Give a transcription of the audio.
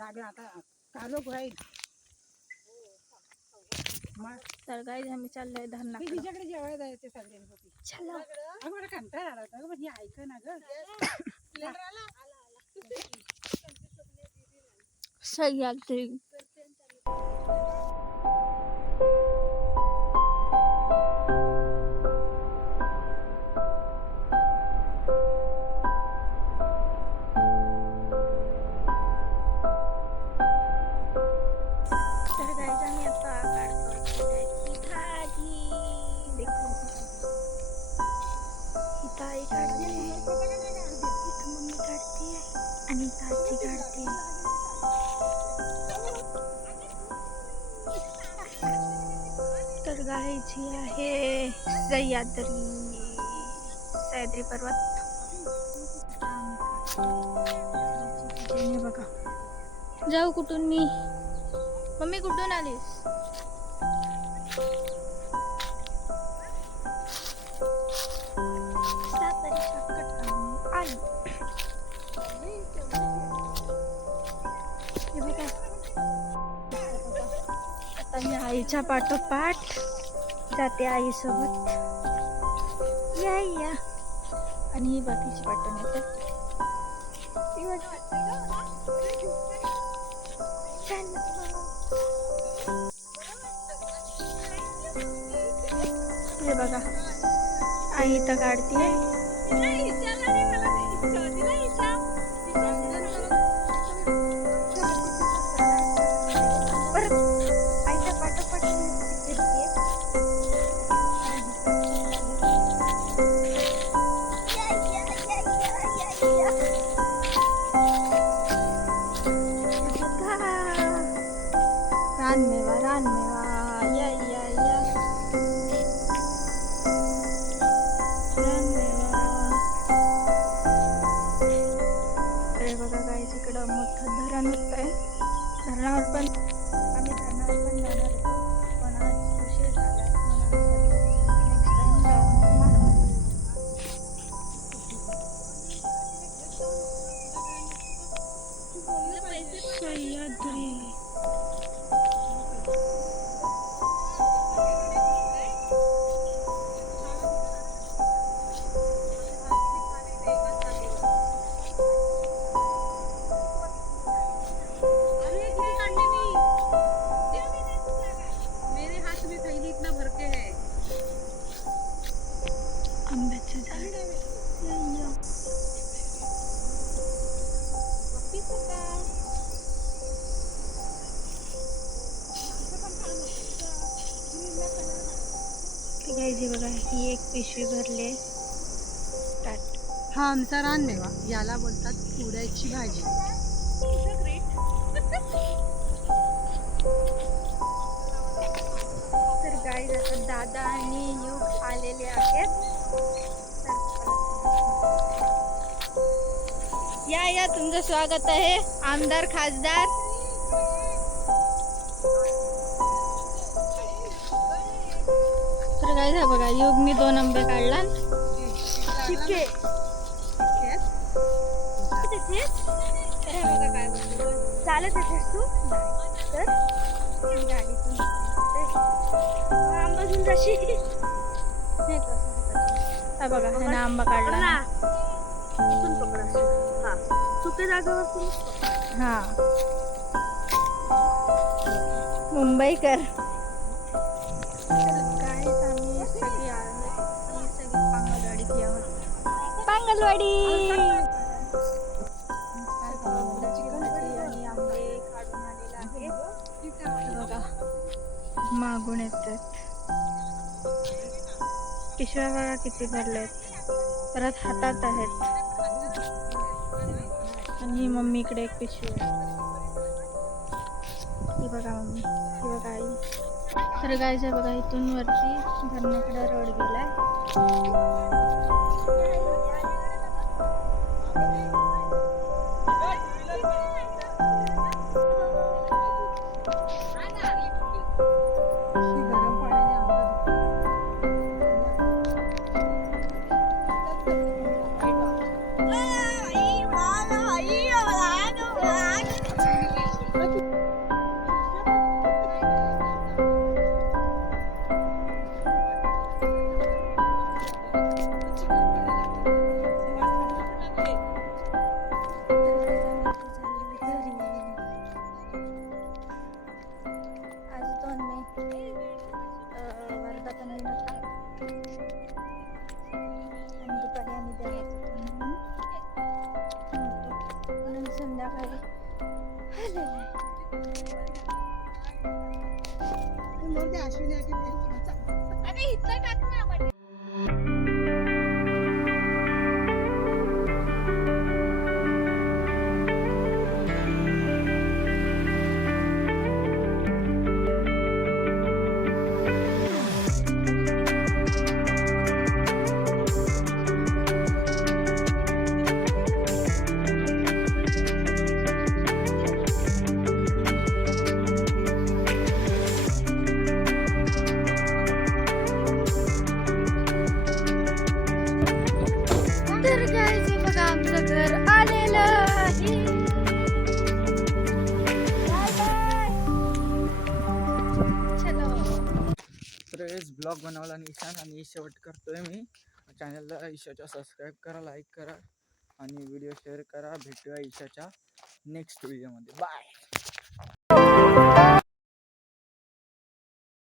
दाबे आता कालो होईल तर गाईज आम्ही चाललोय धरणा. तिच्याकडे जेवायला जायचे सगळ्यांनी. चला अगं मला कंटाळा आला होता, पण हे ऐक ना ग. सह्याद्री. तर गाईज आम्ही आता काढतोय पुण्याची भाजी. देखो ही ताई काढते, इथं मम्मी काढते आणि ताजी काढते. तर गाईज ही आहे सह्याद्री पर्वत. हे बघा. जाऊ कुठून मी? मम्मी कुठून आलीस? सातारी शॉर्टकट काढून आली. हे बघा. आता मी आईच्या पाठोपाठ जाते आईसोबत. या आणि ही बाकीची पाठवून येतात. हे बघा आई इथं काढते. परत आईच्या पाठोपाठ फिरते. रानमेवा रानमेवा या रानमेवा. अरे बघा गाईस इकडं मोठं धरण होतंय. धरणावर पण आम्ही धरणावर पण जाणार होतो, पण आज उशीर झाला म्हणून नेक्स्ट टाइम जाऊन मालवण. सह्याद्री. आंब्याचे झाड. गाईज बघा ही एक पिशवी भरली. हा आमचा रानमेवा, याला बोलतात पुड्याची भाजी. तर गाईज आता दादा आणि युग आलेले आहेत. या तुमचं स्वागत आहे आमदार खासदार. तर गाईज बघा युग मी 2 आंबे काढला. ठीक आहे. चालत येतेस तू? तर गाडीतून आंबा घेऊन जाशी. हा बघा ह्यानं आंबा काढला. चुके जागेवर. हा मुंबईकर. काय आम्ही सगळी पांगलवाडीत आहोत. पांगलवाडी. आणि आंबे काढून आलेला आहे बघा. मागून येतात. पिशव्या बघा किती भरलेत. परत हातात आहेत. आणि मम्मी इकडे एक पिशवी आहे. ही बघा मम्मी, ही बघा आई. तर गायचं बघा इथून वरती धरणाकडे रोड गेलाय. पिशवीने आधी भेट चांगलं. अरे इथलं टाक ना वाटेत. तर guys, हे बघा आमचं घर आलेलं आहे. Bye bye. चलो. तर ब्लॉग बनवला निशान आणि शेवट करतोय मी. चॅनलला ईशाच्या सबस्क्राईब करा, लाईक करा आणि व्हिडिओ शेअर करा. भेटूया ईशाच्या नेक्स्ट व्हिडिओमध्ये. बाय.